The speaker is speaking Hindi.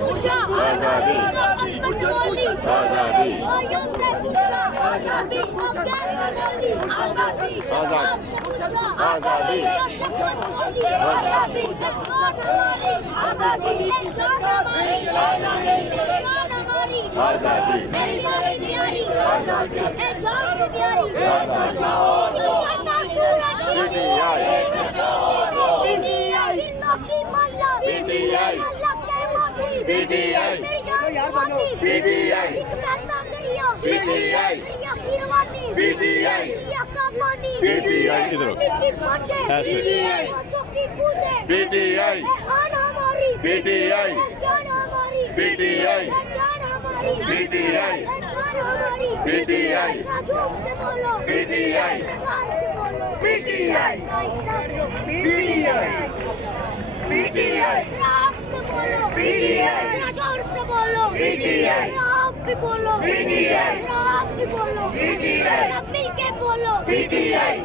पूछा आजादी असमत बोली आजादी भाइयों से पूछा आजादी अफगान में बोली आजादी आजाद आपसे पूछा आजादी शपथ बोली आजादी कौन हमारी आजादी है जान हमारी आजादी है जान हमारी आजादी है प्यारी प्यारी आजादी है जान से प्यारी आजादी चलता सूरज पीटीआई पीटीआई की मल्ला पीटीआई मल्ला के मोती पीटीआई मेरी जान जवानी पीटीआई एक बहता दरिया पीटीआई दरिया की रवानी पीटीआई दरिया का पानी पीटीआई इधर मिट्टी पहुंचे ऐसे बच्चों की बूंदे पीटीआई है आन हमारी पीटीआई है जान हमारी पीटीआई है जान हमारी पीटीआई है जान हमारी पीटीआई झूम के बोलो पीटीआई सरकार के बोलो पीटीआई पीटीआई पीटीआई आप पे बोलो पीटीआई जोर से बोलो पीटीआई आप भी बोलो पीटीआई आप भी बोलो पीटीआई सब मिल के बोलो पीटीआई